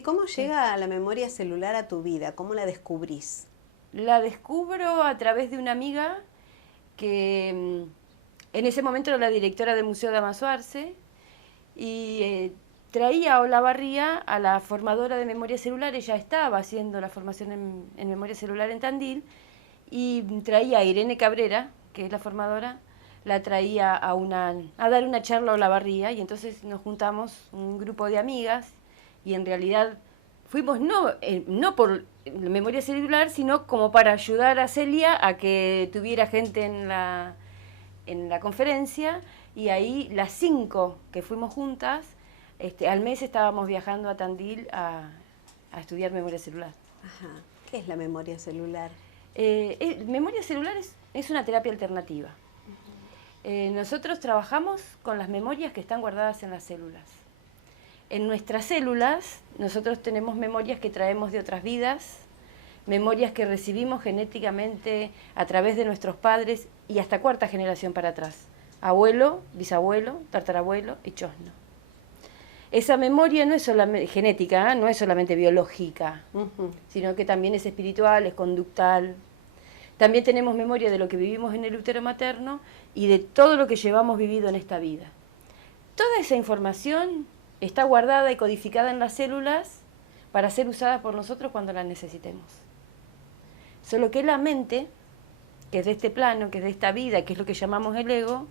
Sí, ¿cómo llega la memoria celular a tu vida? ¿Cómo la descubrís? La descubro a través de una amiga que en ese momento era la directora del Museo de Damaso Arce y traía a Olavarría a la formadora de memoria celular. Ella estaba haciendo la formación en memoria celular en Tandil y traía a Irene Cabrera, que es la formadora, la traía a dar una charla a Olavarría, y entonces nos juntamos un grupo de amigas y en realidad fuimos no por memoria celular, sino como para ayudar a Celia a que tuviera gente en la conferencia, y ahí las 5 que fuimos juntas, al mes estábamos viajando a Tandil a estudiar memoria celular. Ajá. ¿Qué es la memoria celular? Memoria celular es una terapia alternativa. Nosotros trabajamos con las memorias que están guardadas en las células. En nuestras células nosotros tenemos memorias que traemos de otras vidas, memorias que recibimos genéticamente a través de nuestros padres y hasta cuarta generación para atrás. Abuelo, bisabuelo, tatarabuelo y chosno. Esa memoria no es solamente genética, no es solamente biológica, sino que también es espiritual, es conductal. También tenemos memoria de lo que vivimos en el útero materno y de todo lo que llevamos vivido en esta vida. Toda esa información está guardada y codificada en las células para ser usada por nosotros cuando la necesitemos. Solo que la mente, que es de este plano, que es de esta vida, que es lo que llamamos el ego,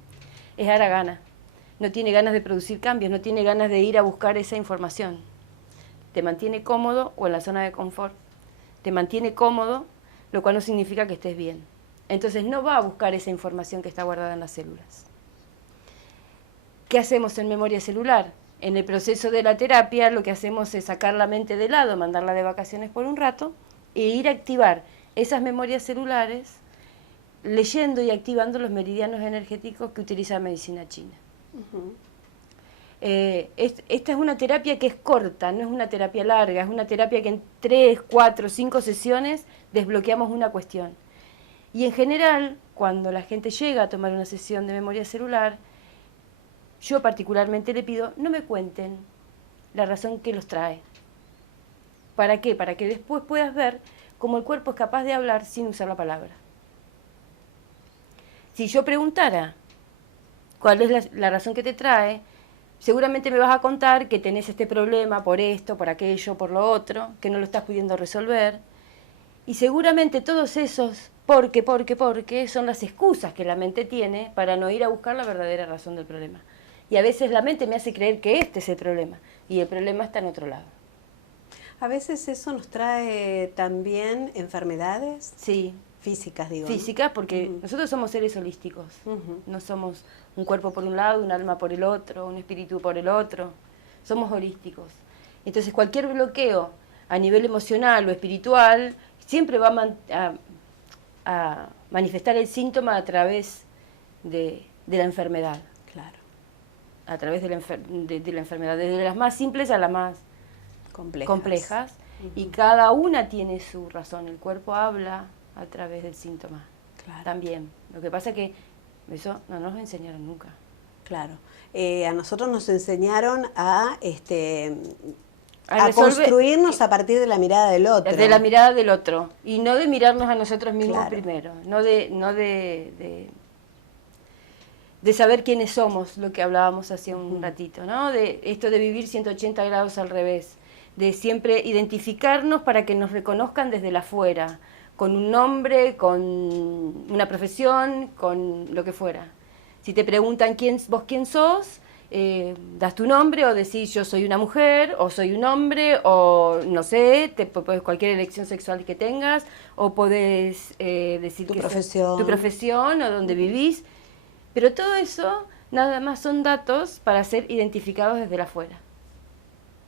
es haragana. No tiene ganas de producir cambios, no tiene ganas de ir a buscar esa información. Te mantiene cómodo o en la zona de confort. Te mantiene cómodo, lo cual no significa que estés bien. Entonces no va a buscar esa información que está guardada en las células. ¿Qué hacemos en memoria celular? En el proceso de la terapia lo que hacemos es sacar la mente de lado, mandarla de vacaciones por un rato e ir a activar esas memorias celulares leyendo y activando los meridianos energéticos que utiliza la medicina china. Esta es una terapia que es corta, no es una terapia larga, es una terapia que en 3, 4, 5 sesiones desbloqueamos una cuestión. Y en general, cuando la gente llega a tomar una sesión de memoria celular, yo particularmente le pido, no me cuenten la razón que los trae. ¿Para qué? Para que después puedas ver cómo el cuerpo es capaz de hablar sin usar la palabra. Si yo preguntara cuál es la razón que te trae, seguramente me vas a contar que tenés este problema por esto, por aquello, por lo otro, que no lo estás pudiendo resolver. Y seguramente todos esos porque son las excusas que la mente tiene para no ir a buscar la verdadera razón del problema. Y a veces la mente me hace creer que este es el problema, y el problema está en otro lado. A veces eso nos trae también enfermedades. Sí. Físicas, digo. Físicas, porque nosotros somos seres holísticos. No somos un cuerpo por un lado, un alma por el otro, un espíritu por el otro. Somos holísticos. Entonces cualquier bloqueo a nivel emocional o espiritual siempre va a manifestar el síntoma a través de la enfermedad. Claro. A través de la enfermedad, desde las más simples a las más complejas. Y cada una tiene su razón. El cuerpo habla a través del síntoma. Claro. También. Lo que pasa es que eso no nos enseñaron nunca. Claro. A nosotros nos enseñaron a construirnos a partir de la mirada del otro. De la mirada del otro. Y no de mirarnos a nosotros mismos primero. No de saber quiénes somos, lo que hablábamos hace un ratito, ¿no? De esto de vivir 180 grados al revés. De siempre identificarnos para que nos reconozcan desde la afuera, con un nombre, con una profesión, con lo que fuera. Si te preguntan vos quién sos, das tu nombre o decís yo soy una mujer, o soy un hombre, o no sé, cualquier elección sexual que tengas, o podés decir tu profesión o dónde vivís. Pero todo eso nada más son datos para ser identificados desde la afuera.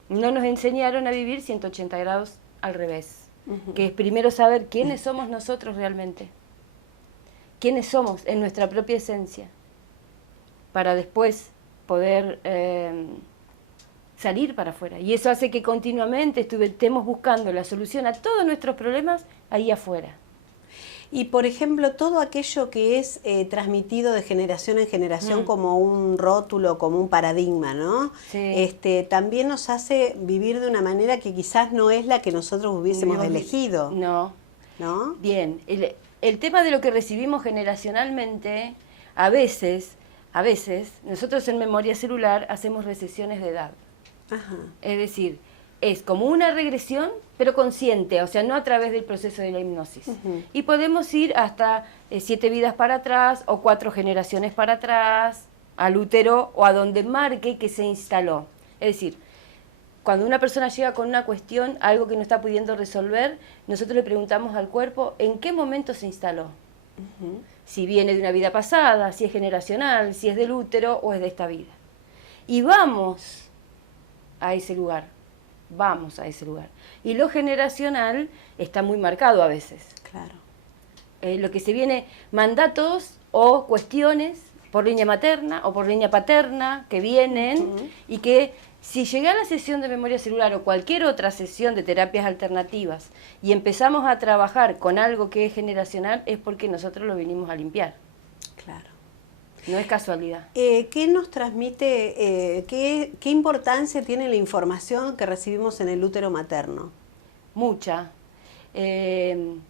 No nos enseñaron a vivir 180 grados al revés. Que es primero saber quiénes somos nosotros realmente, quiénes somos en nuestra propia esencia, para después poder salir para afuera. Y eso hace que continuamente estemos buscando la solución a todos nuestros problemas ahí afuera. Y por ejemplo, todo aquello que es transmitido de generación en generación como un rótulo, como un paradigma, ¿no? Sí. También nos hace vivir de una manera que quizás no es la que nosotros hubiésemos elegido, No. ¿no? Bien, el tema de lo que recibimos generacionalmente, a veces, nosotros en memoria celular hacemos recesiones de edad. Ajá. Es decir, es como una regresión, pero consciente, o sea, no a través del proceso de la hipnosis. Y podemos ir hasta 7 vidas para atrás o 4 generaciones para atrás, al útero o a donde marque que se instaló. Es decir, cuando una persona llega con una cuestión, algo que no está pudiendo resolver, nosotros le preguntamos al cuerpo en qué momento se instaló. Si viene de una vida pasada, si es generacional, si es del útero o es de esta vida. Y vamos a ese lugar. Y lo generacional está muy marcado a veces. Claro. Lo que se viene, mandatos o cuestiones por línea materna o por línea paterna que vienen y que si llegué a la sesión de memoria celular o cualquier otra sesión de terapias alternativas y empezamos a trabajar con algo que es generacional, es porque nosotros lo vinimos a limpiar. Claro. No es casualidad. ¿Qué nos transmite, qué importancia tiene la información que recibimos en el útero materno? Mucha. En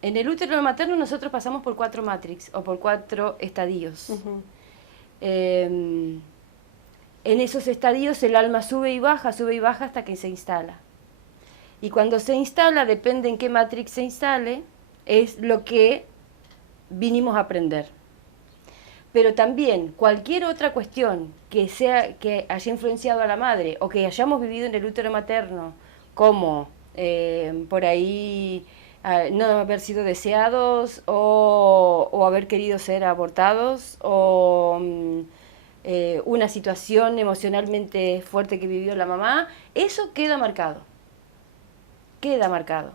el útero materno nosotros pasamos por 4 matrix o por 4 estadios. En esos estadios el alma sube y baja hasta que se instala. Y cuando se instala, depende en qué matrix se instale, es lo que vinimos a aprender. Pero también cualquier otra cuestión que haya influenciado a la madre o que hayamos vivido en el útero materno, como por ahí no haber sido deseados o haber querido ser abortados o una situación emocionalmente fuerte que vivió la mamá, eso queda marcado. Queda marcado.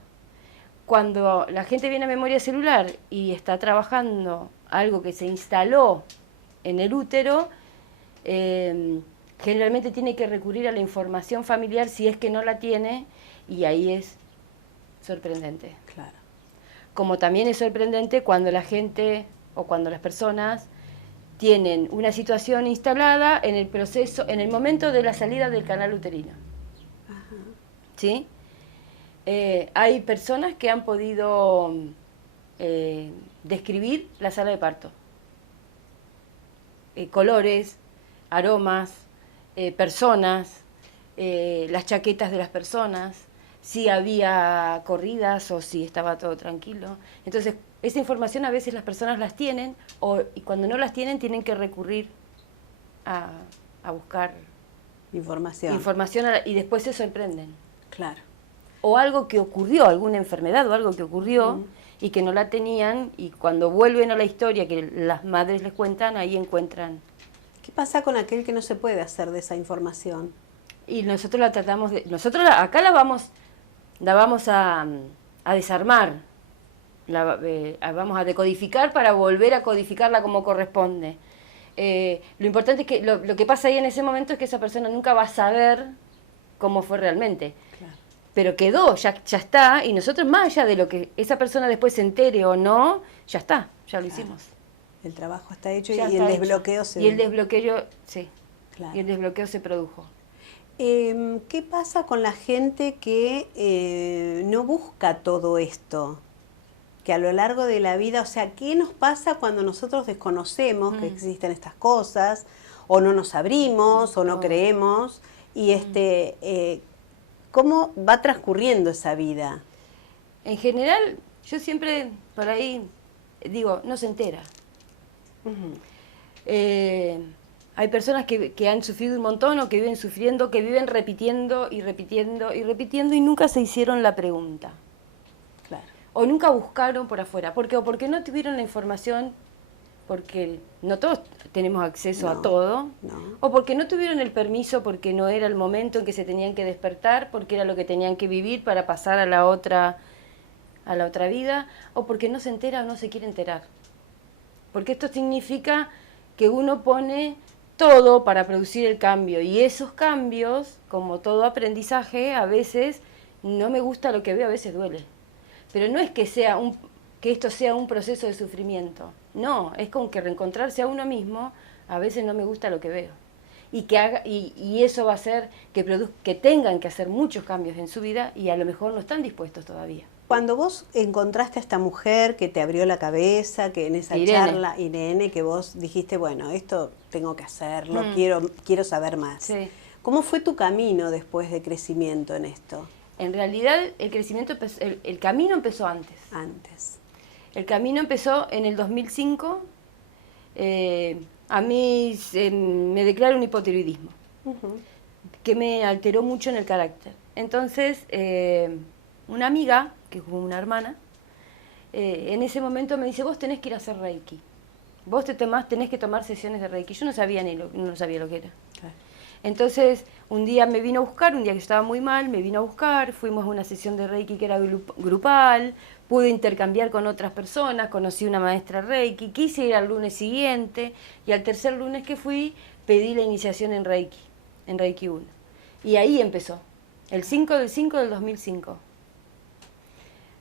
Cuando la gente viene a memoria celular y está trabajando algo que se instaló en el útero, generalmente tiene que recurrir a la información familiar si es que no la tiene, y ahí es sorprendente. Claro. Como también es sorprendente cuando la gente o cuando las personas tienen una situación instalada en el proceso, en el momento de la salida del canal uterino. Ajá. ¿Sí? Hay personas que han podido describir la sala de parto. Colores, aromas, personas, las chaquetas de las personas, si había corridas o si estaba todo tranquilo. Entonces, esa información a veces las personas las tienen y cuando no las tienen tienen que recurrir a buscar información y después se sorprenden. Claro. O algo que ocurrió, alguna enfermedad o algo que ocurrió y que no la tenían, y cuando vuelven a la historia que las madres les cuentan, ahí encuentran. ¿Qué pasa con aquel que no se puede hacer de esa información? Y nosotros la tratamos de... acá la vamos a desarmar, vamos a decodificar para volver a codificarla como corresponde. Lo importante es que lo que pasa ahí en ese momento es que esa persona nunca va a saber cómo fue realmente. Claro. Pero quedó, ya está, y nosotros más allá de lo que esa persona después se entere o no, ya está, ya lo hicimos. El trabajo está hecho Ya y está el desbloqueo hecho. se... Y el desbloqueo, sí, Claro. y el desbloqueo se produjo. ¿Qué pasa con la gente que no busca todo esto? Que a lo largo de la vida, o sea, ¿qué nos pasa cuando nosotros desconocemos que existen estas cosas, o no nos abrimos, o no creemos? Y ¿cómo va transcurriendo esa vida? En general, yo siempre por ahí digo, no se entera. Hay personas que han sufrido un montón o que viven sufriendo, que viven repitiendo y repitiendo y repitiendo y nunca se hicieron la pregunta. Claro. O nunca buscaron por afuera. ¿Por qué? O porque no tuvieron la información, porque no todos tenemos acceso a todo, o porque no tuvieron el permiso, porque no era el momento en que se tenían que despertar, porque era lo que tenían que vivir para pasar a la otra vida, o porque no se entera o no se quiere enterar. Porque esto significa que uno pone todo para producir el cambio, y esos cambios, como todo aprendizaje, a veces no me gusta lo que veo, a veces duele. Pero no es que sea que esto sea un proceso de sufrimiento. No, es con que reencontrarse a uno mismo, a veces no me gusta lo que veo. Y eso va a hacer que tengan que hacer muchos cambios en su vida y a lo mejor no están dispuestos todavía. Cuando vos encontraste a esta mujer que te abrió la cabeza, que en esa charla, Irene, que vos dijiste, bueno, esto tengo que hacerlo, quiero saber más. Sí. ¿Cómo fue tu camino después de crecimiento en esto? En realidad el camino empezó antes. Antes. El camino empezó en el 2005. A mí me declaró un hipotiroidismo, que me alteró mucho en el carácter. Entonces, una amiga, que es como una hermana, en ese momento me dice, vos tenés que ir a hacer Reiki. Vos tenés que tomar sesiones de Reiki. Yo no sabía no sabía lo que era. Claro. Entonces, un día me vino a buscar, un día que yo estaba muy mal, me vino a buscar, fuimos a una sesión de Reiki que era grupal, pude intercambiar con otras personas, conocí una maestra Reiki, quise ir al lunes siguiente, y al tercer lunes que fui, pedí la iniciación en Reiki 1. Y ahí empezó, el 5/5 del 2005.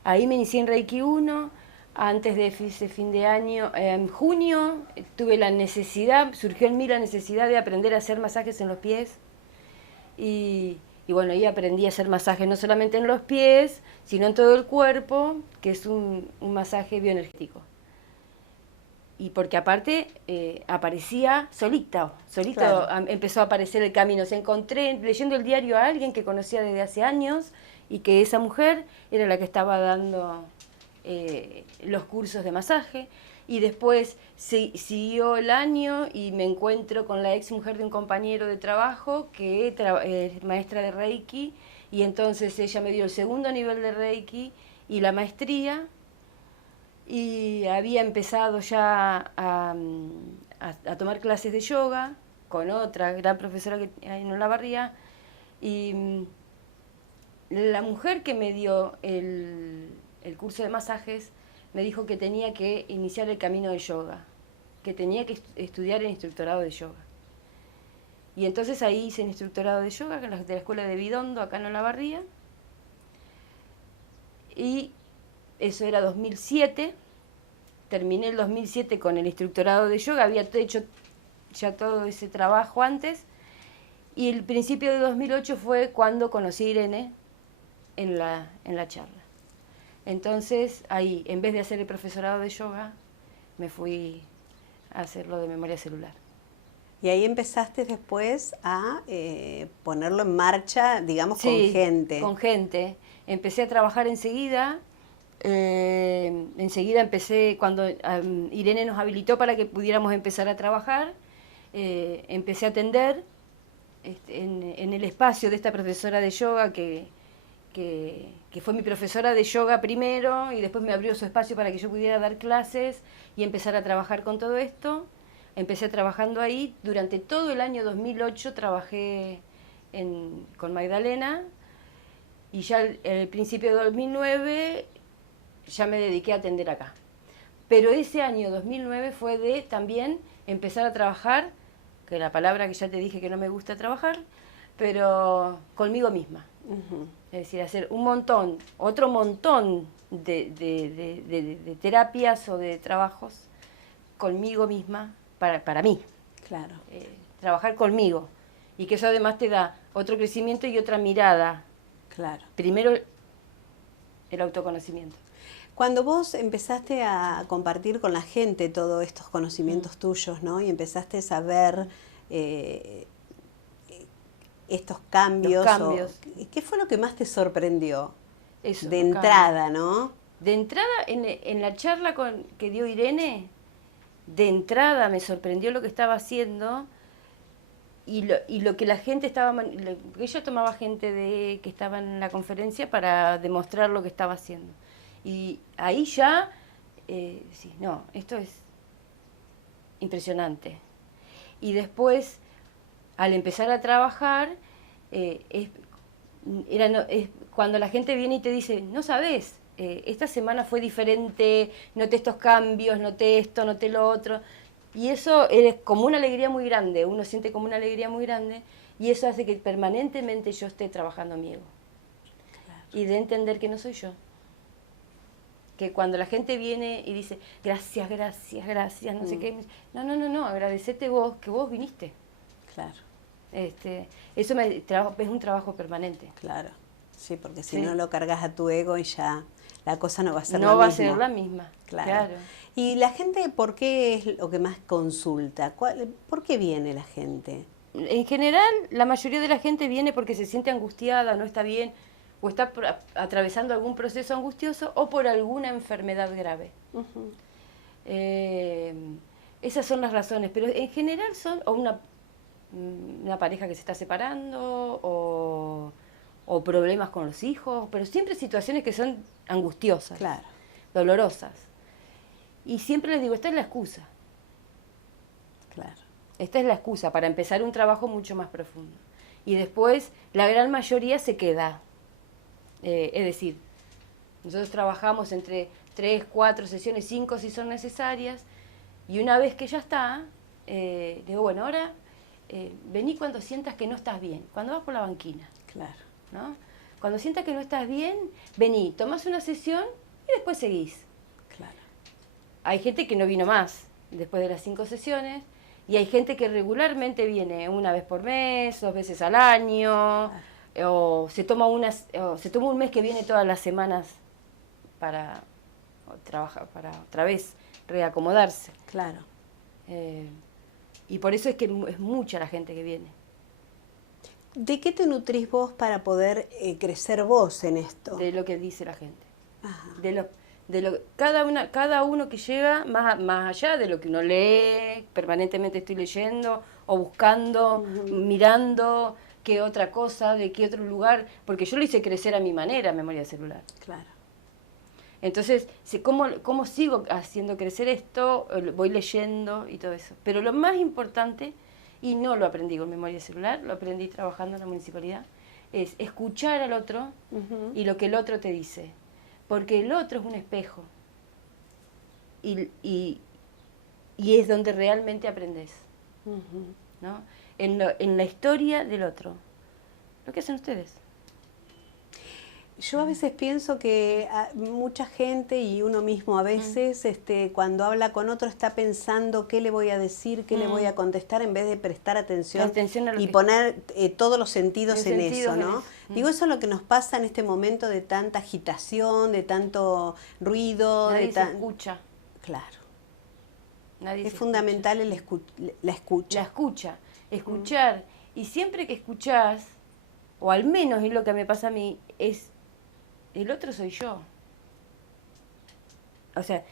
Ahí me inicié en Reiki 1, antes de ese fin de año, en junio, surgió en mí la necesidad de aprender a hacer masajes en los pies. Y bueno, ahí aprendí a hacer masajes no solamente en los pies, sino en todo el cuerpo, que es un masaje bioenergético. Y porque aparte aparecía solito claro. Empezó a aparecer el camino. Encontré leyendo el diario a alguien que conocía desde hace años y que esa mujer era la que estaba dando los cursos de masaje. Y después siguió el año y me encuentro con la ex mujer de un compañero de trabajo que es maestra de Reiki, y entonces ella me dio el segundo nivel de Reiki y la maestría, y había empezado ya a tomar clases de yoga con otra gran profesora que hay en Olavarría, y la mujer que me dio el curso de masajes me dijo que tenía que iniciar el camino de yoga, que tenía que estudiar el instructorado de yoga. Y entonces ahí hice el instructorado de yoga de la escuela de Bidondo, acá en Olavarría. Y eso era 2007. Terminé el 2007 con el instructorado de yoga, había hecho ya todo ese trabajo antes. Y el principio de 2008 fue cuando conocí a Irene en la charla. Entonces, ahí, en vez de hacer el profesorado de yoga, me fui a hacerlo de memoria celular. Y ahí empezaste después a ponerlo en marcha, digamos, con gente. Con gente. Empecé a trabajar enseguida. Enseguida empecé, cuando Irene nos habilitó para que pudiéramos empezar a trabajar, empecé a atender en el espacio de esta profesora de yoga que fue mi profesora de yoga primero, y después me abrió su espacio para que yo pudiera dar clases y empezar a trabajar con todo esto. Empecé trabajando ahí. Durante todo el año 2008 trabajé con Magdalena, y ya el principio de 2009 ya me dediqué a atender acá. Pero ese año 2009 fue de también empezar a trabajar, que la palabra que ya te dije que no me gusta trabajar, pero conmigo misma. Uh-huh. Es decir, hacer otro montón de terapias o de trabajos conmigo misma, para mí. Claro. Trabajar conmigo. Y que eso además te da otro crecimiento y otra mirada. Claro. Primero, el autoconocimiento. Cuando vos empezaste a compartir con la gente todos estos conocimientos tuyos, ¿no? Y empezaste a saber estos cambios. ¿Qué fue lo que más te sorprendió? Eso, de entrada, ¿no? De entrada, en la charla que dio Irene, de entrada me sorprendió lo que estaba haciendo y lo que la gente estaba... Ella tomaba gente que estaba en la conferencia para demostrar lo que estaba haciendo. Y ahí ya, sí, no, esto es impresionante. Y después, al empezar a trabajar, cuando la gente viene y te dice, no sabes, esta semana fue diferente, noté estos cambios, noté esto, noté lo otro. Y eso es como una alegría muy grande, uno siente como una alegría muy grande, y eso hace que permanentemente yo esté trabajando mi ego. Claro. Y de entender que no soy yo. que cuando la gente viene y dice, gracias, gracias, gracias, no sé qué, no, agradecete vos, que vos viniste. Claro. Eso es un trabajo permanente. Claro, sí, porque si no lo cargas a tu ego y ya la cosa no va a ser la misma. No va misma. a ser la misma, claro. ¿Y la gente por qué es lo que más consulta? ¿Por qué viene la gente? En general, la mayoría de la gente viene porque se siente angustiada, no está bien, o está atravesando algún proceso angustioso o por alguna enfermedad grave. Uh-huh. Esas son las razones, pero en general son o una pareja que se está separando o problemas con los hijos, pero siempre situaciones que son angustiosas, claro, dolorosas. Y siempre les digo, esta es la excusa. Claro. Esta es la excusa para empezar un trabajo mucho más profundo. Y después la gran mayoría se queda. Es decir, nosotros trabajamos entre 3, 4 sesiones, 5 si son necesarias, y una vez que ya está, digo, bueno, ahora vení cuando sientas que no estás bien, cuando vas por la banquina. Claro. ¿No? Cuando sientas que no estás bien, vení, tomás una sesión y después seguís. Claro. Hay gente que no vino más después de las 5 sesiones, y hay gente que regularmente viene una vez por mes, 2 veces al año, o se toma un mes que viene todas las semanas para trabajar, para otra vez reacomodarse. Claro. Y por eso es que es mucha la gente que viene. ¿De qué te nutrís vos para poder crecer vos en esto? De lo que dice la gente. Ajá. Cada uno que llega, más allá de lo que uno lee, permanentemente estoy leyendo o buscando, mirando qué otra cosa, de qué otro lugar, porque yo lo hice crecer a mi manera, memoria celular. Claro. Entonces, ¿cómo sigo haciendo crecer esto? Voy leyendo y todo eso. Pero lo más importante, y no lo aprendí con memoria celular, lo aprendí trabajando en la municipalidad, es escuchar al otro y lo que el otro te dice. Porque el otro es un espejo. Y es donde realmente aprendes. ¿No? En la historia del otro. Lo que hacen ustedes. Yo a veces pienso que mucha gente y uno mismo a veces cuando habla con otro está pensando qué le voy a decir, qué le voy a contestar en vez de prestar atención y poner todos los sentidos en eso, ¿no? Digo, eso es lo que nos pasa en este momento de tanta agitación, de tanto ruido. Nadie se escucha. Claro. Nadie es fundamental la escucha. La escucha. Escuchar. Y siempre que escuchás, o al menos es lo que me pasa a mí, es el otro soy yo. O sea,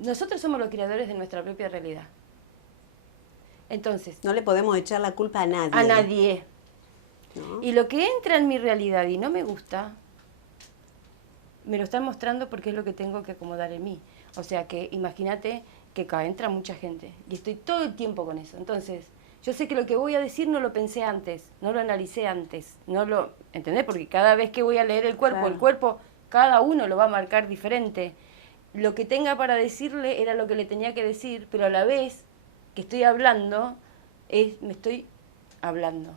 nosotros somos los creadores de nuestra propia realidad. Entonces, no le podemos echar la culpa a nadie. A nadie. ¿No? Y lo que entra en mi realidad y no me gusta, me lo están mostrando porque es lo que tengo que acomodar en mí. O sea que imagínate que acá entra mucha gente y estoy todo el tiempo con eso. Entonces, yo sé que lo que voy a decir no lo pensé antes, no lo analicé antes, ¿entendés? Porque cada vez que voy a leer el cuerpo, el cuerpo, cada uno lo va a marcar diferente. Lo que tenga para decirle era lo que le tenía que decir, pero a la vez que estoy hablando, me estoy hablando.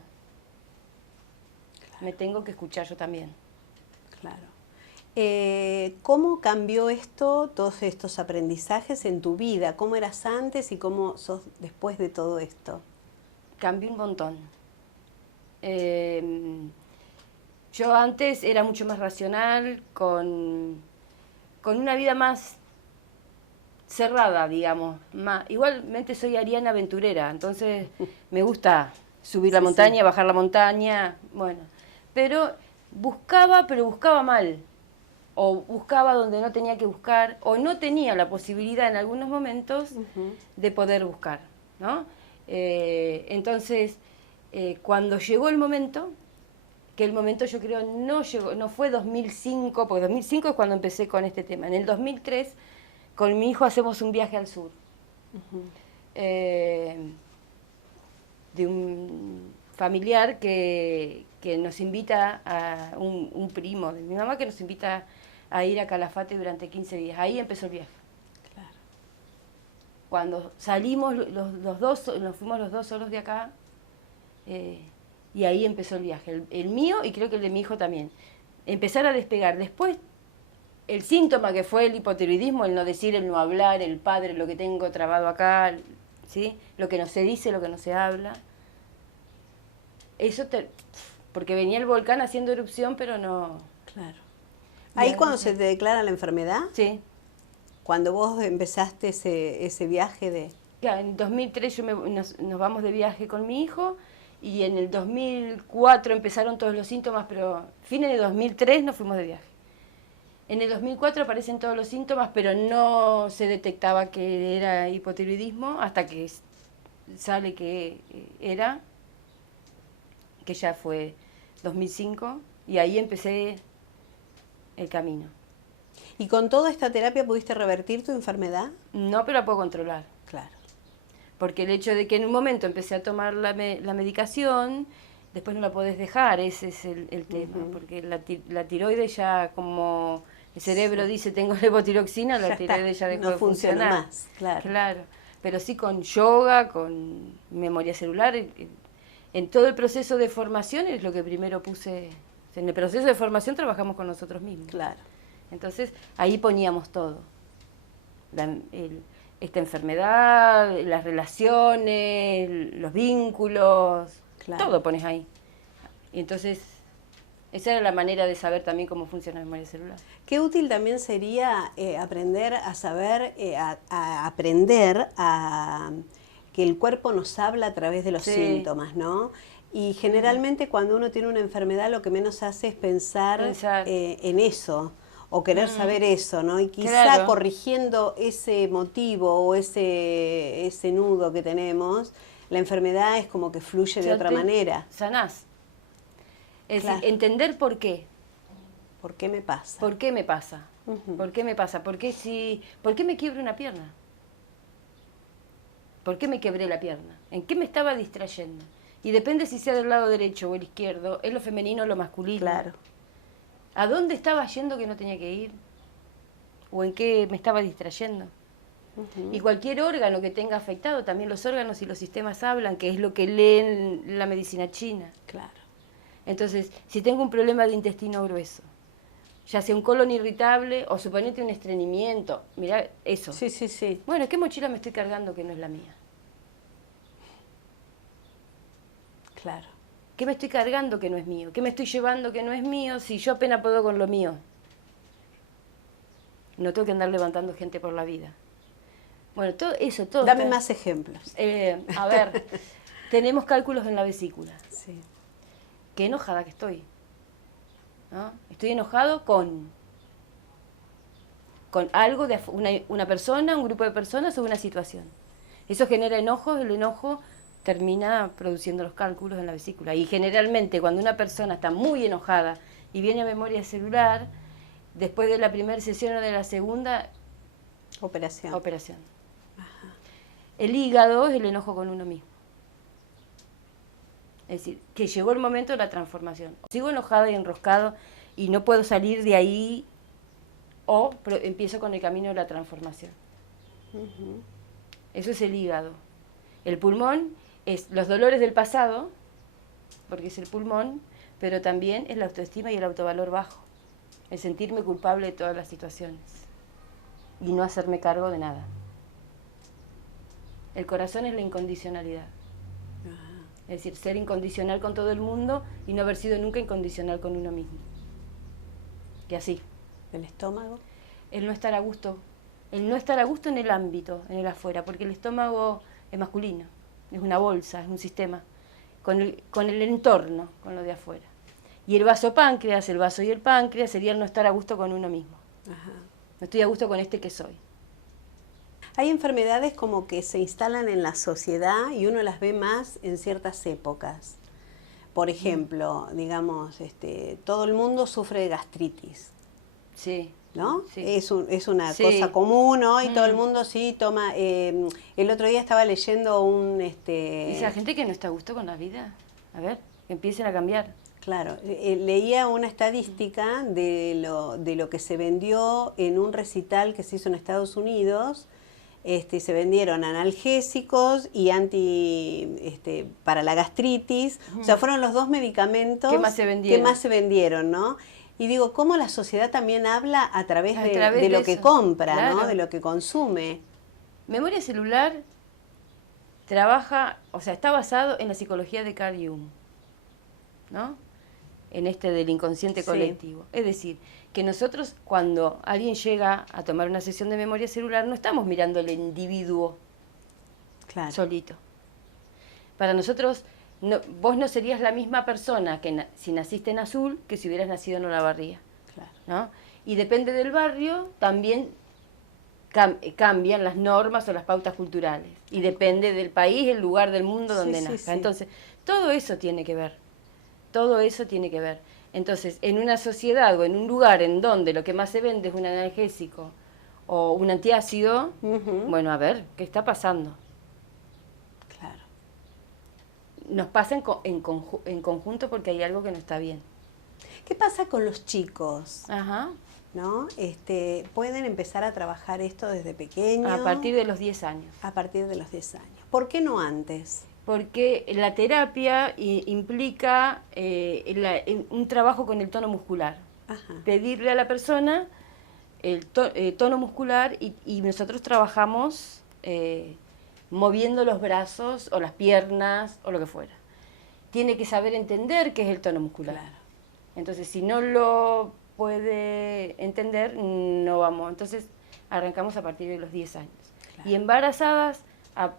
Claro. Me tengo que escuchar yo también. Claro. ¿Cómo cambió todos estos aprendizajes en tu vida? ¿Cómo eras antes y cómo sos después de todo esto? Cambió un montón. Yo antes era mucho más racional, con una vida más cerrada, digamos. Igualmente soy ariana aventurera, entonces me gusta subir la montaña, bajar la montaña, bueno. Pero buscaba mal. O buscaba donde no tenía que buscar, o no tenía la posibilidad en algunos momentos de poder buscar, ¿no? Entonces, cuando llegó el momento, que el momento yo creo no fue 2005, porque 2005 es cuando empecé con este tema. En el 2003, con mi hijo hacemos un viaje al sur. De un familiar que nos invita a un primo de mi mamá que nos invita a ir a Calafate durante 15 días. Ahí empezó el viaje. Claro. Cuando salimos los dos, nos fuimos los dos solos de acá, y ahí empezó el viaje. El mío y creo que el de mi hijo también. Empezar a despegar. Después el síntoma que fue el hipotiroidismo, el no decir, el no hablar, el padre, lo que tengo trabado acá, ¿sí? Lo que no se dice, lo que no se habla. Eso porque venía el volcán haciendo erupción, pero no... Claro. Ahí cuando se te declara la enfermedad, sí. Cuando vos empezaste ese viaje de... Claro, en 2003 nos vamos de viaje con mi hijo y en el 2004 empezaron todos los síntomas, pero fines de 2003 nos fuimos de viaje. En el 2004 aparecen todos los síntomas, pero no se detectaba que era hipotiroidismo hasta que sale que era, que ya fue 2005, y ahí empecé el camino. ¿Y con toda esta terapia pudiste revertir tu enfermedad? No, pero la puedo controlar. Claro. Porque el hecho de que en un momento empecé a tomar la medicación, después no la podés dejar, ese es el tema. Porque la tiroides ya, como el cerebro dice, tengo levotiroxina, la tiroides ya dejó de funcionar. Más, claro. Pero sí con yoga, con memoria celular, en todo el proceso de formación es lo que primero puse. En el proceso de formación trabajamos con nosotros mismos. Claro. Entonces ahí poníamos todo. Esta enfermedad, las relaciones, los vínculos, todo pones ahí. Y entonces, esa era la manera de saber también cómo funciona la memoria celular. Qué útil también sería aprender a saber, a aprender a que el cuerpo nos habla a través de los síntomas, ¿no? Y generalmente cuando uno tiene una enfermedad lo que menos hace es pensar. En eso. O querer saber eso, ¿no? Y quizá corrigiendo ese motivo o ese nudo que tenemos, la enfermedad es como que fluye de otra manera. Sanás. Es decir, entender por qué. ¿Por qué me pasa? ¿Por qué me pasa? ¿Por qué me pasa? ¿Por qué me quiebro una pierna? ¿Por qué me quebré la pierna? ¿En qué me estaba distrayendo? Y depende si sea del lado derecho o el izquierdo, es lo femenino o lo masculino. Claro. ¿A dónde estaba yendo que no tenía que ir? ¿O en qué me estaba distrayendo? Y cualquier órgano que tenga afectado, también los órganos y los sistemas hablan, que es lo que leen la medicina china. Claro. Entonces, si tengo un problema de intestino grueso, ya sea un colon irritable o suponete un estreñimiento, mirá eso. Sí. Bueno, ¿qué mochila me estoy cargando que no es la mía? Claro. ¿Qué me estoy cargando que no es mío? ¿Qué me estoy llevando que no es mío si yo apenas puedo con lo mío? No tengo que andar levantando gente por la vida. Bueno, todo eso, todo. Dame más ejemplos. A ver, tenemos cálculos en la vesícula. Sí. Qué enojada que estoy. ¿No? Estoy enojado con algo de una persona, un grupo de personas o una situación. Eso genera enojo, el enojo termina produciendo los cálculos en la vesícula. Y generalmente cuando una persona está muy enojada y viene a memoria celular, después de la primera sesión o de la segunda, operación. Ajá. El hígado es el enojo con uno mismo. Es decir, que llegó el momento de la transformación. Sigo enojada y enroscado y no puedo salir de ahí, o empiezo con el camino de la transformación. Eso es el hígado. El pulmón es los dolores del pasado, porque es el pulmón, pero también es la autoestima y el autovalor bajo. El sentirme culpable de todas las situaciones y no hacerme cargo de nada. El corazón es la incondicionalidad. Es decir, ser incondicional con todo el mundo y no haber sido nunca incondicional con uno mismo. Y así. ¿El estómago? El no estar a gusto. El no estar a gusto en el ámbito, en el afuera, porque el estómago es masculino. Es una bolsa, es un sistema. Con el entorno, con lo de afuera. Y el vaso páncreas, el vaso y el páncreas sería el no estar a gusto con uno mismo. Ajá. No estoy a gusto con este que soy. Hay enfermedades como que se instalan en la sociedad y uno las ve más en ciertas épocas. Por ejemplo, digamos, todo el mundo sufre de gastritis. Sí. ¿No? Sí. Es una cosa común, ¿no? Y todo el mundo sí toma. El otro día estaba leyendo un... Dice la gente que no está a gusto con la vida. A ver, que empiecen a cambiar. Claro, leía una estadística de lo que se vendió en un recital que se hizo en Estados Unidos. Se vendieron analgésicos y para la gastritis. O sea, fueron los dos medicamentos ¿Qué más se vendieron? Que más se vendieron, ¿no? Y digo, cómo la sociedad también habla a través de de lo que eso. compra, Claro. ¿no? De lo que consume. Memoria celular trabaja, o sea, está basado en la psicología de Carl Jung, ¿no? En este del inconsciente Sí. colectivo. Es decir, que nosotros cuando alguien llega a tomar una sesión de memoria celular no estamos mirando al individuo Claro. solito. Para nosotros, vos no serías la misma persona que si naciste en Azul que si hubieras nacido en Olavarría, Claro. ¿no? Y depende del barrio, también cambian las normas o las pautas culturales. Y depende del país, el lugar del mundo donde Sí, sí, nazca. sí. Entonces, todo eso tiene que ver. Todo eso tiene que ver. Entonces, en una sociedad o en un lugar en donde lo que más se vende es un analgésico o un antiácido, Ujú. bueno, a ver, ¿qué está pasando? Claro. Nos pasa en conjunto porque hay algo que no está bien. ¿Qué pasa con los chicos? Ajá. ¿No? Pueden empezar a trabajar esto desde pequeños. A partir de los 10 años. A partir de los 10 años. ¿Por qué no antes? Porque la terapia implica un trabajo con el tono muscular. Ajá. Pedirle a la persona el tono muscular y nosotros trabajamos moviendo los brazos o las piernas o lo que fuera. Tiene que saber entender qué es el tono muscular. Claro. Entonces, si no lo puede entender, no vamos. Entonces, arrancamos a partir de los 10 años. Claro. Y embarazadas,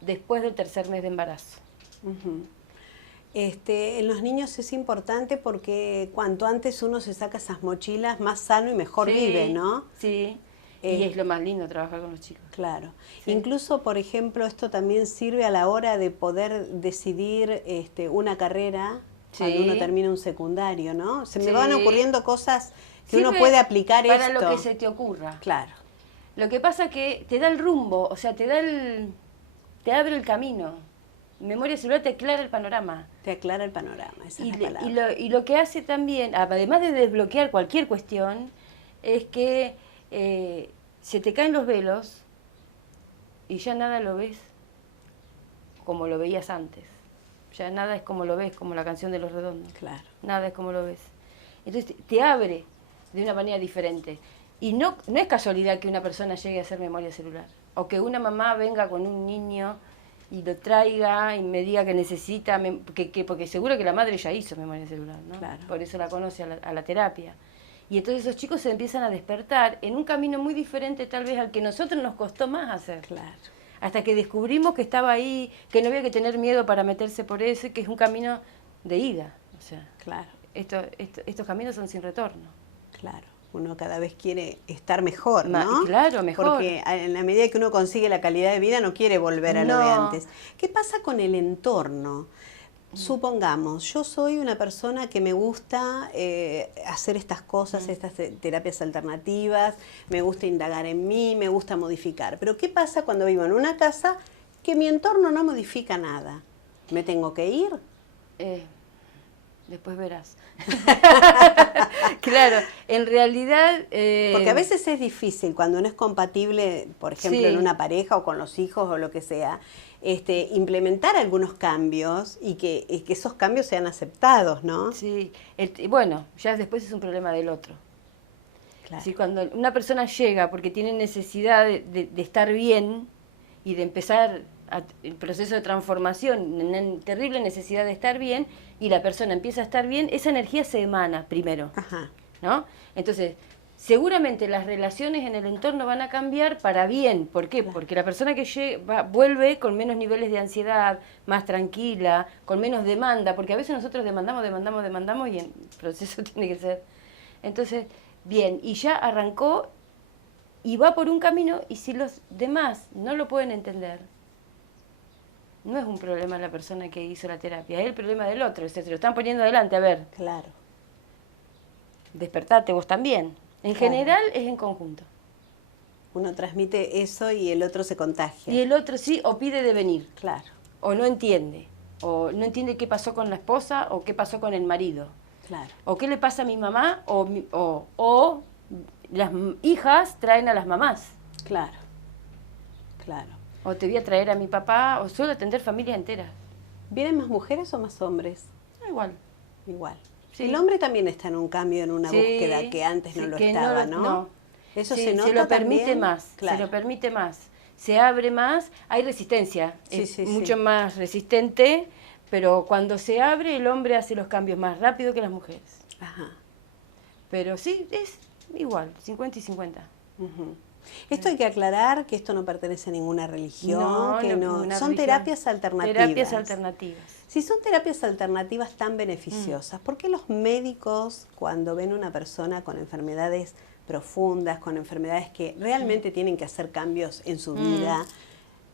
después del tercer mes de embarazo. Ujú. En los niños es importante porque cuanto antes uno se saca esas mochilas, más sano y mejor Sí, vive, ¿no? Sí, y es lo más lindo trabajar con los chicos. Claro. Sí. Incluso, por ejemplo, esto también sirve a la hora de poder decidir una carrera cuando Sí. uno termina un secundario, ¿no? Se me Sí. van ocurriendo cosas que Sirve uno puede aplicar para esto. lo que se te ocurra. Claro. Lo que pasa que te da el rumbo, o sea, te abre el camino. Memoria celular te aclara el panorama. Te aclara el panorama, esa es la palabra. Y lo que hace también, además de desbloquear cualquier cuestión, es que se te caen los velos y ya nada lo ves como lo veías antes. Ya nada es como lo ves, como la canción de Los Redondos. Claro. Nada es como lo ves. Entonces te abre de una manera diferente. Y no es casualidad que una persona llegue a hacer memoria celular. O que una mamá venga con un niño y lo traiga y me diga que necesita, porque seguro que la madre ya hizo memoria celular, ¿no? Claro. Por eso la conoce a la terapia. Y entonces esos chicos se empiezan a despertar en un camino muy diferente tal vez al que nosotros nos costó más hacer. Claro. Hasta que descubrimos que estaba ahí, que no había que tener miedo para meterse por eso, y que es un camino de ida. O sea, Claro. estos caminos son sin retorno. Claro. Uno cada vez quiere estar mejor, ¿no? Claro, mejor. Porque en la medida que uno consigue la calidad de vida no quiere volver a lo de antes. ¿Qué pasa con el entorno? Supongamos, yo soy una persona que me gusta hacer estas cosas, estas terapias alternativas, me gusta indagar en mí, me gusta modificar. Pero ¿qué pasa cuando vivo en una casa que mi entorno no modifica nada? ¿Me tengo que ir? Después verás. Claro, en realidad... Porque a veces es difícil cuando no es compatible, por ejemplo, Sí. en una pareja o con los hijos o lo que sea, implementar algunos cambios y que esos cambios sean aceptados, ¿no? Sí, bueno, ya después es un problema del otro. Claro. Si cuando una persona llega porque tiene necesidad de estar bien y de empezar el proceso de transformación, una terrible necesidad de estar bien, y la persona empieza a estar bien, esa energía se emana primero, Ajá. ¿no? Entonces, seguramente las relaciones en el entorno van a cambiar para bien. ¿Por qué? Claro. Porque la persona que vuelve con menos niveles de ansiedad, más tranquila, con menos demanda, porque a veces nosotros demandamos y el proceso tiene que ser. Entonces, bien, y ya arrancó y va por un camino, y si los demás no lo pueden entender, no es un problema de la persona que hizo la terapia, es el problema del otro. Se lo están poniendo adelante, a ver, Claro. despertate vos también. En Claro. general es en conjunto. Uno transmite eso y el otro se contagia. Y el otro sí, o pide de venir, Claro, o no entiende qué pasó con la esposa, o qué pasó con el marido, claro. o qué le pasa a mi mamá, o las hijas traen a las mamás, Claro, claro. o te voy a traer a mi papá, o suelo atender familias enteras. ¿Vienen más mujeres o más hombres? Da igual, Igual. Sí. El hombre también está en un cambio, en una Sí, búsqueda que antes no lo que estaba, no, ¿no? Eso Sí, se nota se lo permite también. más, Claro. se lo permite más. Se abre más, hay resistencia, Sí, es sí, mucho sí. más resistente, pero cuando se abre el hombre hace los cambios más rápido que las mujeres. Ajá. Pero sí, es igual, 50 y 50. Ujú. Esto hay que aclarar que esto no pertenece a ninguna religión, que no, ninguna son religión. terapias alternativas. Terapias alternativas. Si son terapias alternativas tan beneficiosas, ¿por qué los médicos cuando ven una persona con enfermedades profundas, con enfermedades que realmente tienen que hacer cambios en su vida,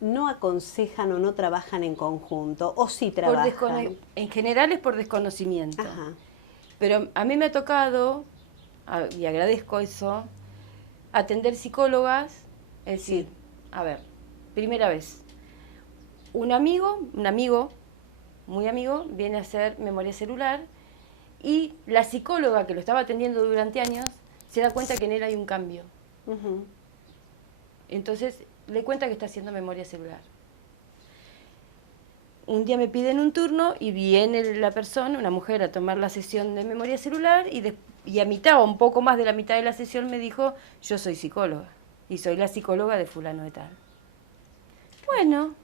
no aconsejan o no trabajan en conjunto? ¿O sí trabajan? En general es por desconocimiento. Ajá. Pero a mí me ha tocado, y agradezco eso, atender psicólogas, es decir, Sí. a ver, primera vez, un amigo, muy amigo, viene a hacer memoria celular y la psicóloga que lo estaba atendiendo durante años se da cuenta que en él hay un cambio. Ujú. Entonces le cuenta que está haciendo memoria celular. Un día me piden un turno y viene la persona, una mujer, a tomar la sesión de memoria celular y a mitad o un poco más de la mitad de la sesión me dijo, yo soy psicóloga y soy la psicóloga de fulano de tal. Bueno,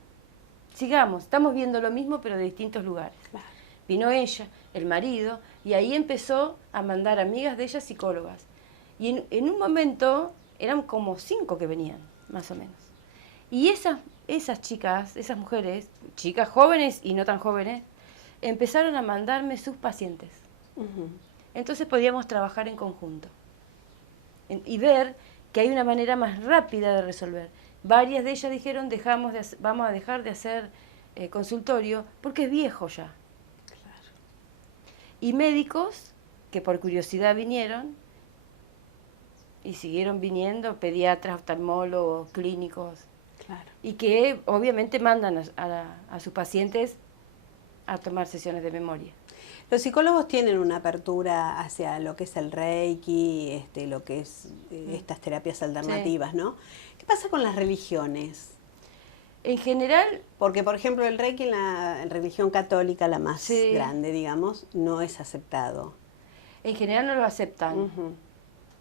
sigamos, estamos viendo lo mismo pero de distintos lugares. Claro. Vino ella, el marido, y ahí empezó a mandar amigas de ella psicólogas. Y en un momento eran como 5 que venían, más o menos. Y esas chicas, esas mujeres, chicas jóvenes y no tan jóvenes, empezaron a mandarme sus pacientes. Ujú. Entonces podíamos trabajar en conjunto y ver que hay una manera más rápida de resolver. Varias de ellas dijeron, vamos a dejar de hacer consultorio porque es viejo ya. Claro. Y médicos que por curiosidad vinieron y siguieron viniendo, pediatras, oftalmólogos, clínicos, Claro. y que obviamente mandan a sus pacientes a tomar sesiones de memoria. Los psicólogos tienen una apertura hacia lo que es el Reiki, lo que es estas terapias alternativas, ¿no? ¿Qué pasa con las religiones? En general, Porque, por ejemplo, el Reiki en religión católica, la más Sí. grande, digamos, no es aceptado. en general no lo aceptan. Ujú.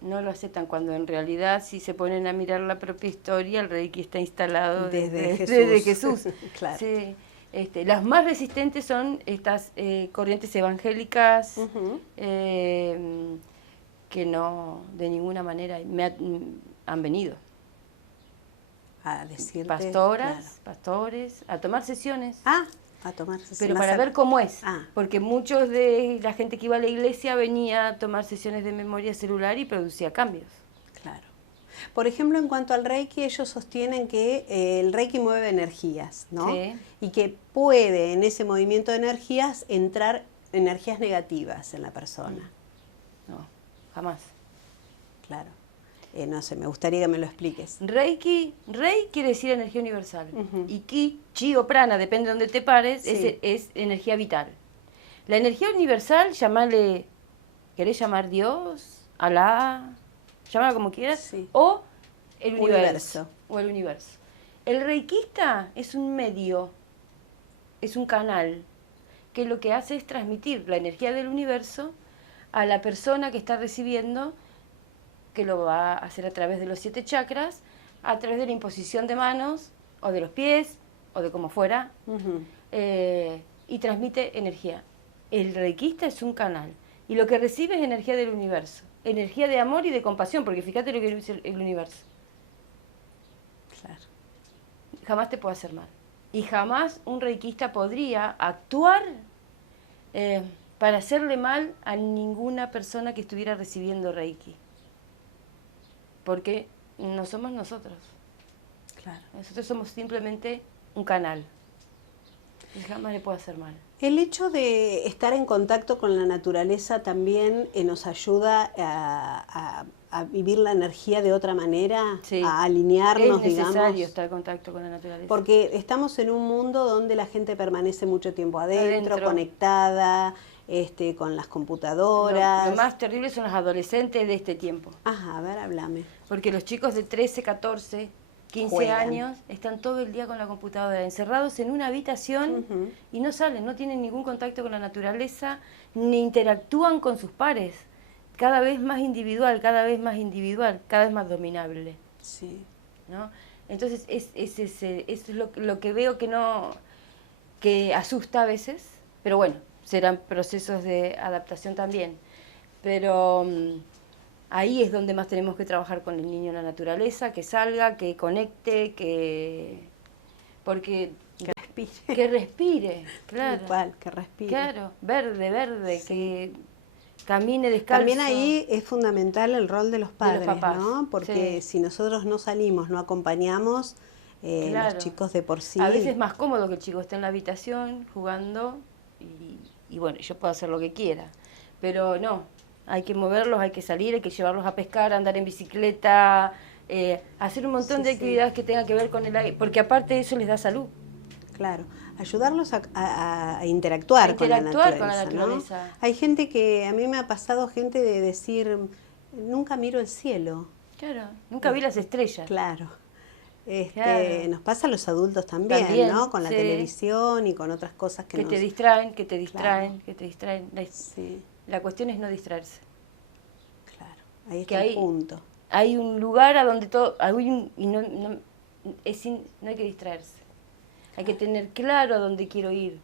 No lo aceptan cuando en realidad si se ponen a mirar la propia historia, el Reiki está instalado Desde desde Jesús. Jesús. Claro. Sí. Las más resistentes son estas corrientes evangélicas Ujú. Que no de ninguna manera han venido. A decirte, Pastoras, claro. pastores, a tomar sesiones. A tomarse Pero más para ver cómo es, Ah. porque muchos de la gente que iba a la iglesia venía a tomar sesiones de memoria celular y producía cambios. Claro. Por ejemplo, en cuanto al Reiki, ellos sostienen que el Reiki mueve energías, ¿no? Sí. Y que puede en ese movimiento de energías entrar energías negativas en la persona. No, jamás. Claro. No sé, me gustaría que me lo expliques. Reiki, Rei quiere decir energía universal. Ujú. Y Ki, Chi o Prana, depende de donde te pares, Sí. es energía vital. La energía universal, llamale, ¿querés llamar Dios? Alá, llámala como quieras, Sí. o el Universo. universo. O el universo. El reikista es un medio, es un canal, que lo que hace es transmitir la energía del universo a la persona que está recibiendo, que lo va a hacer a través de los 7 chakras, a través de la imposición de manos, o de los pies, o de como fuera, Ujú. y transmite energía. El reikista es un canal, y lo que recibe es energía del universo, energía de amor y de compasión, porque fíjate lo que dice el universo. Claro. Jamás te puede hacer mal. Y jamás un reikista podría actuar para hacerle mal a ninguna persona que estuviera recibiendo reiki. Porque no somos nosotros. Claro. Nosotros somos simplemente un canal. Y jamás le puede hacer mal. El hecho de estar en contacto con la naturaleza también nos ayuda a vivir la energía de otra manera, Sí. a alinearnos, Es necesario digamos. estar en contacto con la naturaleza. Porque estamos en un mundo donde la gente permanece mucho tiempo adentro. Adentro. Conectada, con las computadoras. Lo más terrible son los adolescentes de este tiempo. Ajá, a ver, háblame. Porque los chicos de 13, 14 15 juegan. años, están todo el día con la computadora, encerrados en una habitación y no salen, no tienen ningún contacto con la naturaleza, ni interactúan con sus pares. Cada vez más individual, cada vez más individual, cada vez más dominable. Sí. ¿No? Entonces es lo que veo que asusta a veces, pero bueno, serán procesos de adaptación también. Pero ahí es donde más tenemos que trabajar con el niño en la naturaleza, que salga, que conecte, porque Que respire. que respire, claro. Igual, que respire. Claro, verde, Sí. que camine descalzo. También ahí es fundamental el rol de los padres, papás, ¿no? Porque sí. si nosotros no salimos, no acompañamos, Claro. los chicos de por sí... A veces es más cómodo que el chico esté en la habitación jugando y bueno, yo puedo hacer lo que quiera. Pero no, hay que moverlos, hay que salir, hay que llevarlos a pescar, a andar en bicicleta, hacer un montón Sí, de sí. actividades que tengan que ver con el aire, porque aparte eso les da salud. Claro, ayudarlos a interactuar, con la naturaleza, ¿no? Hay gente que, a mí me ha pasado gente de decir, nunca miro el cielo. Claro, nunca vi las estrellas. Claro. Claro. Nos pasa a los adultos también, ¿no? Con la sí. televisión y con otras cosas que te distraen, que te distraen, Claro. que te distraen. Sí, La cuestión es no distraerse. claro. Ahí Que está el punto. Hay un lugar a donde todo... y no hay que distraerse. Hay que tener claro a dónde quiero ir,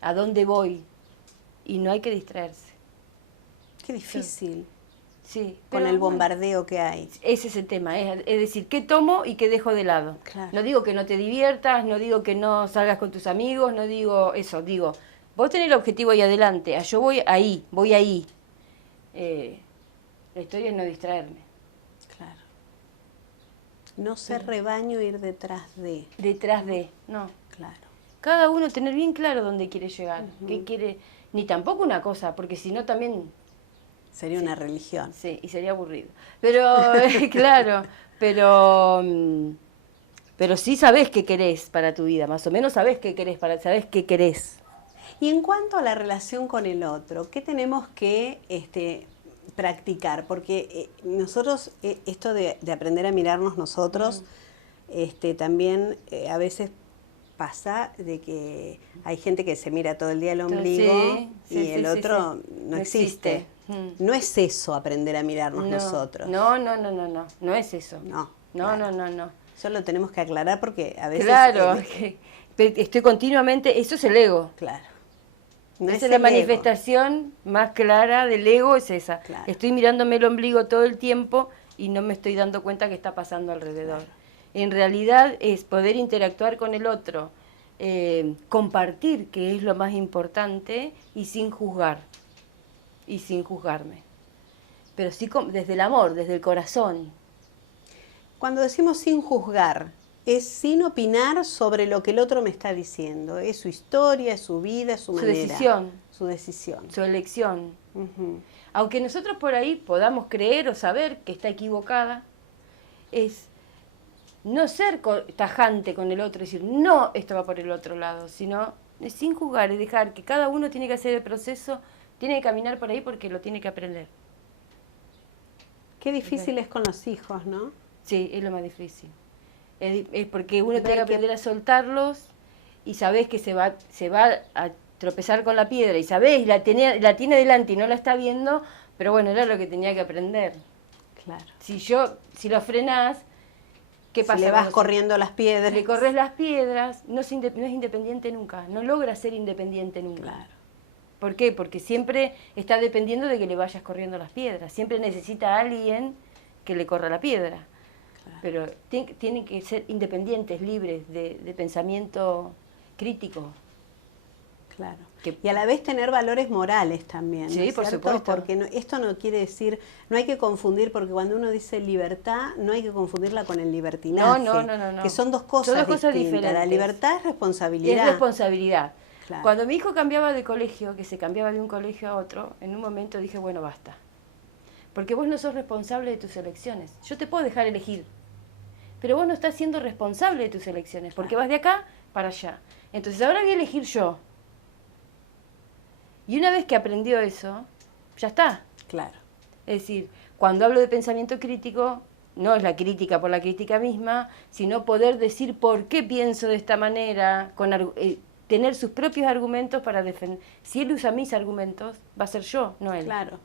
a dónde voy, y no hay que distraerse. Qué difícil. Sí, con pero el bueno, bombardeo que hay. ese es el tema, es decir, qué tomo y qué dejo de lado. Claro. No digo que no te diviertas, no digo que no salgas con tus amigos, no digo eso, digo, vos tenés el objetivo ahí adelante, yo voy ahí. La historia es no distraerme. Claro. No ser rebaño, ir detrás de. Detrás de, no. Claro. Cada uno tener bien claro dónde quiere llegar, qué quiere, ni tampoco una cosa, porque si no también... Sería una religión. Sí, y sería aburrido. Pero, claro, pero sí sabés qué querés para tu vida, más o menos sabés qué querés, sabés qué querés. Y en cuanto a la relación con el otro, ¿qué tenemos que practicar? Porque nosotros, esto de aprender a mirarnos nosotros, también a veces pasa de que hay gente que se mira todo el día el ombligo y el otro no existe. No es eso aprender a mirarnos nosotros. No es eso. No. No. Eso lo tenemos que aclarar porque a veces... Claro, estoy continuamente, eso es el ego. Claro. No esa es la manifestación más clara del ego, es esa. Claro. Estoy mirándome el ombligo todo el tiempo y no me estoy dando cuenta que está pasando alrededor. Claro. En realidad es poder interactuar con el otro, compartir, que es lo más importante, y sin juzgar, y sin juzgarme. Pero sí desde el amor, desde el corazón. Cuando decimos sin juzgar, es sin opinar sobre lo que el otro me está diciendo. Es su historia, es su vida, es su manera. Su decisión. Su elección. Aunque nosotros por ahí podamos creer o saber que está equivocada, es no ser tajante con el otro, decir, no, esto va por el otro lado, sino es sin juzgar, es dejar que cada uno tiene que hacer el proceso, tiene que caminar por ahí porque lo tiene que aprender. Qué difícil es con los hijos, ¿no? Sí, es lo más difícil. Es porque uno tiene que aprender a soltarlos y sabés que se va a tropezar con la piedra y sabés, la tiene delante y no la está viendo, pero bueno, era lo que tenía que aprender. Claro. Si lo frenás, ¿qué pasa? Si le vas corriendo las piedras. Le corres las piedras, no es independiente nunca, no logra ser independiente nunca. Claro. ¿Por qué? Porque siempre está dependiendo de que le vayas corriendo las piedras, siempre necesita a alguien que le corra la piedra. Claro. Pero tienen que ser independientes, libres de pensamiento crítico. Claro. Y a la vez tener valores morales también. Sí, ¿no? por supuesto. Porque esto no quiere decir, no hay que confundir, porque cuando uno dice libertad, no hay que confundirla con el libertinaje. No. Que son dos cosas distintas. La libertad es responsabilidad. Es responsabilidad. Claro. Cuando mi hijo cambiaba de colegio, que se cambiaba de un colegio a otro, en un momento dije, bueno, basta. Porque vos no sos responsable de tus elecciones. Yo te puedo dejar elegir, pero vos no estás siendo responsable de tus elecciones, porque vas de acá para allá. Entonces ahora voy a elegir yo. Y una vez que aprendió eso, ya está. Claro. Es decir, cuando hablo de pensamiento crítico, no es la crítica por la crítica misma, sino poder decir por qué pienso de esta manera, tener sus propios argumentos para defender. Si él usa mis argumentos, va a ser yo, no él. Claro,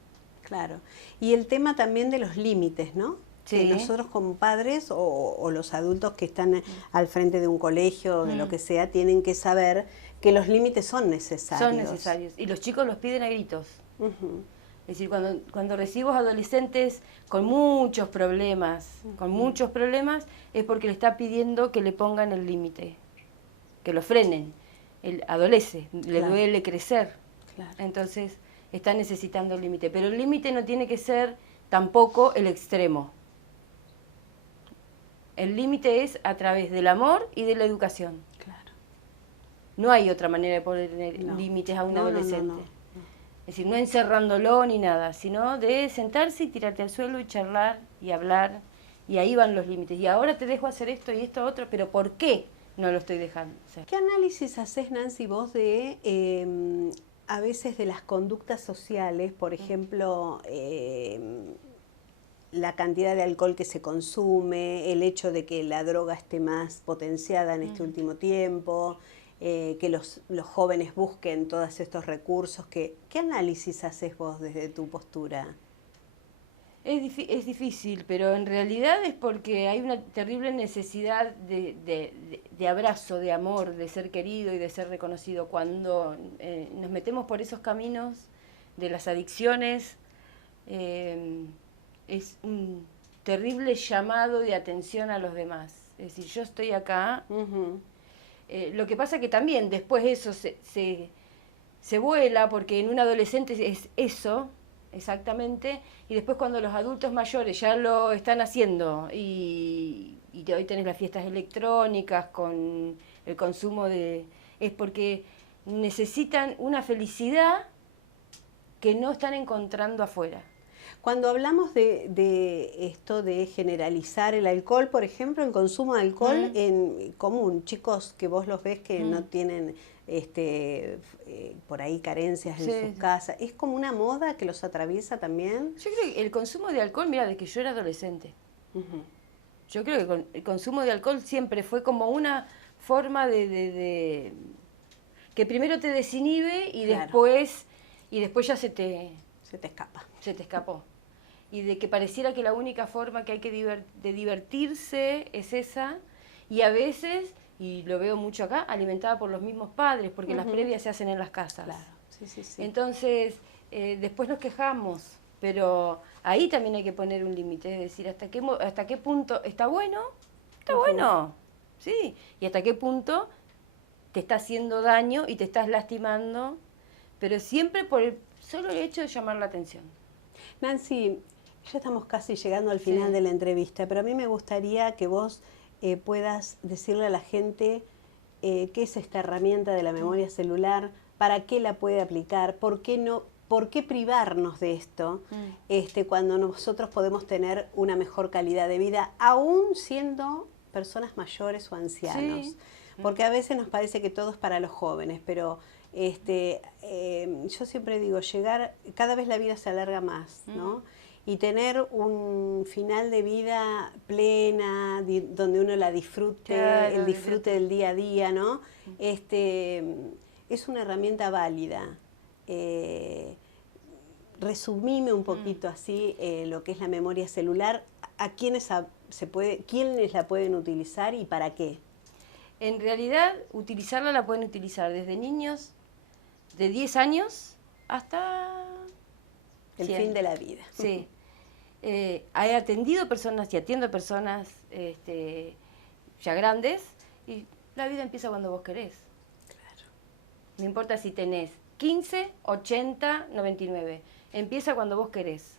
claro. Y el tema también de los límites, ¿no? Sí. Que nosotros como padres o los adultos que están al frente de un colegio o de lo que sea, tienen que saber que los límites son necesarios. Son necesarios. Y los chicos los piden a gritos. Es decir, cuando recibo adolescentes con muchos problemas, es porque le está pidiendo que le pongan el límite, que lo frenen. Él adolece, le duele crecer. Claro. Entonces está necesitando el límite. Pero el límite no tiene que ser tampoco el extremo. El límite es a través del amor y de la educación. Claro. No hay otra manera de poner límites a un adolescente. No. Es decir, no encerrándolo ni nada, sino de sentarse y tirarte al suelo y charlar y hablar. Y ahí van los límites. Y ahora te dejo hacer esto y esto otro, pero ¿por qué no lo estoy dejando hacer? ¿Qué análisis haces, Nancy, vos de a veces de las conductas sociales? Por ejemplo, la cantidad de alcohol que se consume, el hecho de que la droga esté más potenciada en este último tiempo, que los jóvenes busquen todos estos recursos. ¿Qué análisis haces vos desde tu postura? Es difícil, pero en realidad es porque hay una terrible necesidad de abrazo, de amor, de ser querido y de ser reconocido. Cuando nos metemos por esos caminos de las adicciones, es un terrible llamado de atención a los demás. Es decir, yo estoy acá. Lo que pasa que también después eso se vuela, porque en un adolescente es eso, exactamente, y después cuando los adultos mayores ya lo están haciendo, y hoy tenés las fiestas electrónicas con el consumo es porque necesitan una felicidad que no están encontrando afuera. Cuando hablamos de esto de generalizar el alcohol, por ejemplo, el consumo de alcohol en común, chicos que vos los ves que no tienen por ahí carencias en sus casas, ¿es como una moda que los atraviesa también? Yo creo que el consumo de alcohol, mira, desde que yo era adolescente, yo creo que el consumo de alcohol siempre fue como una forma de que primero te desinhibe y después ya se te escapa. Se te escapó. Y de que pareciera que la única forma que hay de divertirse es esa, y a veces, y lo veo mucho acá, alimentada por los mismos padres, porque las previas se hacen en las casas. Claro, sí. Entonces, después nos quejamos, pero ahí también hay que poner un límite, es decir, hasta qué punto está bueno, sí, y hasta qué punto te está haciendo daño y te estás lastimando, pero siempre por el solo el hecho de llamar la atención. Nancy, ya estamos casi llegando al final de la entrevista, pero a mí me gustaría que vos puedas decirle a la gente qué es esta herramienta de la memoria celular, para qué la puede aplicar, por qué privarnos de esto cuando nosotros podemos tener una mejor calidad de vida, aún siendo personas mayores o ancianos. Sí. Porque a veces nos parece que todo es para los jóvenes, pero yo siempre digo, cada vez la vida se alarga más, ¿no? Y tener un final de vida plena, donde uno la disfrute, el disfrute del día a día, ¿no? Es una herramienta válida. Resumime un poquito así lo que es la memoria celular, a quiénes la pueden utilizar y para qué. En realidad, la pueden utilizar desde niños de 10 años hasta el fin de la vida. Sí. He atendido personas y atiendo personas ya grandes, y la vida empieza cuando vos querés. Claro. No importa si tenés 15, 80, 99. Empieza cuando vos querés.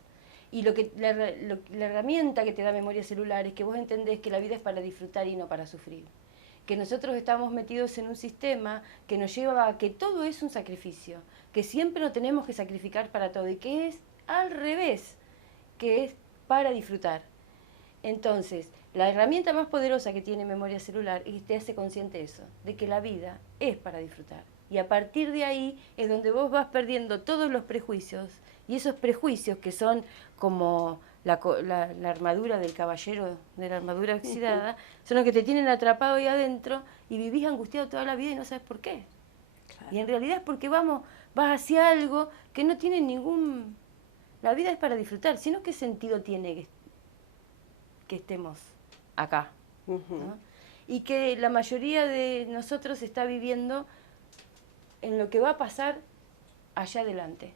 Y la herramienta que te da memoria celular es que vos entendés que la vida es para disfrutar y no para sufrir. Que nosotros estamos metidos en un sistema que nos lleva a que todo es un sacrificio, que siempre nos tenemos que sacrificar para todo, y que es al revés, que es para disfrutar. Entonces, la herramienta más poderosa que tiene memoria celular es que te hace consciente de eso, de que la vida es para disfrutar. Y a partir de ahí es donde vos vas perdiendo todos los prejuicios, y esos prejuicios que son como la armadura del caballero, de la armadura oxidada, son los que te tienen atrapado ahí adentro y vivís angustiado toda la vida y no sabes por qué. Claro. Y en realidad es porque vas hacia algo que no tiene ningún... La vida es para disfrutar, sino qué sentido tiene que estemos acá, ¿no? Y que la mayoría de nosotros está viviendo en lo que va a pasar allá adelante.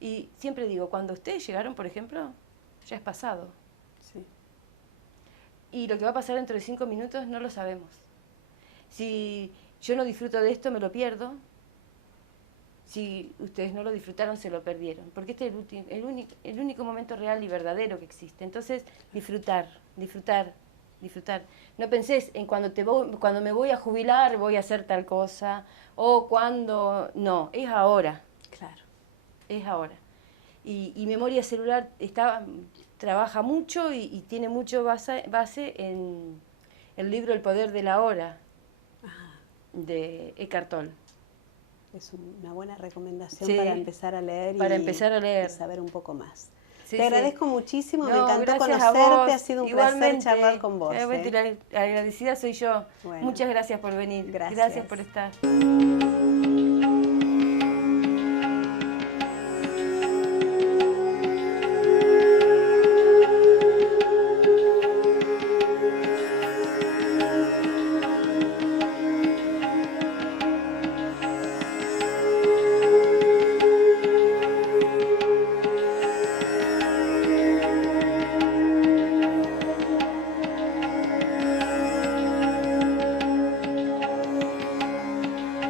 Y siempre digo, cuando ustedes llegaron, por ejemplo, ya es pasado. Sí. Y lo que va a pasar dentro de 5 minutos no lo sabemos. Si yo no disfruto de esto, me lo pierdo. Si ustedes no lo disfrutaron, se lo perdieron. Porque este es el único momento real y verdadero que existe. Entonces, disfrutar. No pensés en cuando me voy a jubilar, voy a hacer tal cosa. O cuando... No, es ahora. Claro. Es ahora. Y memoria celular trabaja mucho y tiene mucho base en el libro El poder de la hora, de Eckhart Tolle. Es una buena recomendación para empezar a leer y saber un poco más. Sí, te agradezco muchísimo, me encantó conocerte, ha sido un placer charlar con vos. La agradecida soy yo. Bueno, muchas gracias por venir. Gracias por estar.